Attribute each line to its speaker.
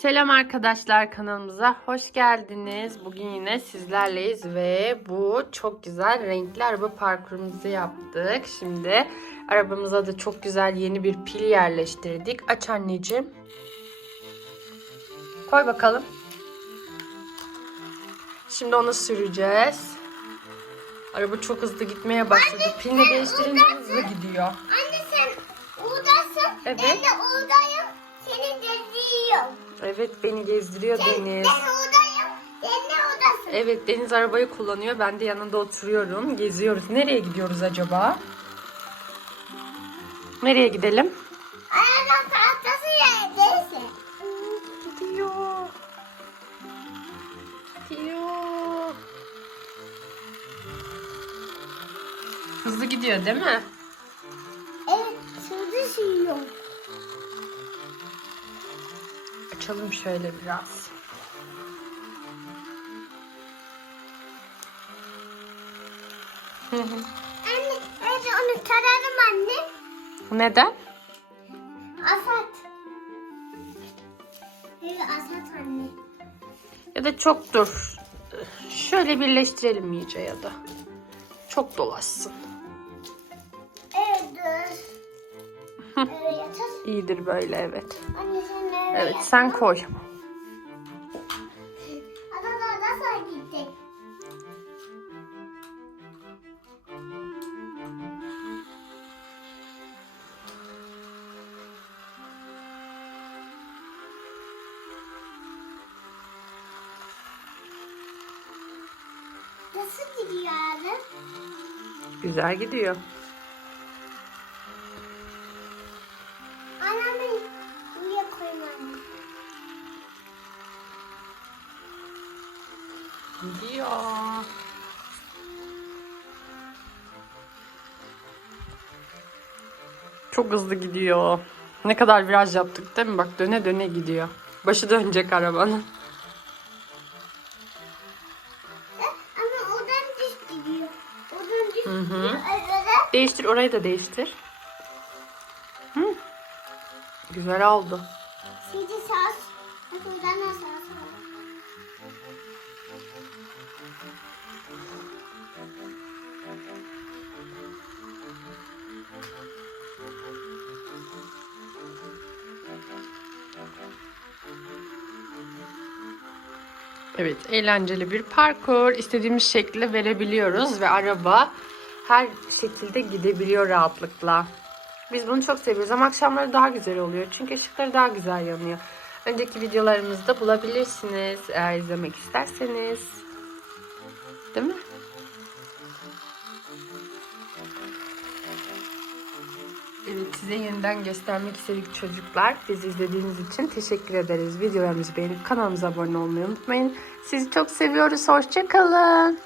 Speaker 1: Selam arkadaşlar kanalımıza hoş geldiniz. Bugün yine sizlerleyiz ve bu çok güzel renkli araba parkurumuzu yaptık. Şimdi arabamıza da çok güzel yeni bir pil yerleştirdik. Aç anneciğim. Koy bakalım. Şimdi onu süreceğiz. Araba çok hızlı gitmeye başladı. Pilini değiştirince hızlı gidiyor.
Speaker 2: Anne sen oradasın.
Speaker 1: Evet.
Speaker 2: Ben de oradayım. Seni geziyorum.
Speaker 1: Evet beni gezdiriyor Deniz.
Speaker 2: Ben oradayım. Sen de oradasın.
Speaker 1: Evet Deniz arabayı kullanıyor. Ben de yanında oturuyorum. Geziyoruz. Nereye gidiyoruz acaba? Nereye gidelim?
Speaker 2: Ayağına tahtası yerdeyse.
Speaker 1: Gidiyor. Gidiyor. Hızlı gidiyor değil mi?
Speaker 2: Evet. Şurada sürüyor.
Speaker 1: Açalım şöyle biraz.
Speaker 2: Anne evet onu tararım anne.
Speaker 1: Neden?
Speaker 2: Asat. Evet Asat anne.
Speaker 1: Ya da çok dur. Şöyle birleştirelim iyice ya da. Çok dolaşsın.
Speaker 2: Evet dur.
Speaker 1: İyidir böyle evet.
Speaker 2: Anne sen
Speaker 1: Evet
Speaker 2: yatar?
Speaker 1: sen koy.
Speaker 2: Nasıl gidiyor abi?
Speaker 1: Güzel gidiyor. Gidiyor. Çok hızlı gidiyor. Ne kadar viraj yaptık değil mi? Bak döne döne gidiyor. Başı dönecek arabanın.
Speaker 2: Ama oradan düz gidiyor. Oradan düz
Speaker 1: Hı hı.
Speaker 2: gidiyor.
Speaker 1: Değiştir orayı da değiştir. Hı. Güzel oldu.
Speaker 2: Şimdi sağ. Da sağ sağ.
Speaker 1: Evet, eğlenceli bir parkur. İstediğimiz şekli verebiliyoruz ve araba her şekilde gidebiliyor rahatlıkla. Biz bunu çok seviyoruz ama akşamları daha güzel oluyor. Çünkü ışıkları daha güzel yanıyor. Önceki videolarımızda bulabilirsiniz eğer izlemek isterseniz. Değil mi? Size yeniden göstermek istedik çocuklar. Bizi izlediğiniz için teşekkür ederiz. Videolarımızı beğenip kanalımıza abone olmayı unutmayın. Sizi çok seviyoruz. Hoşçakalın.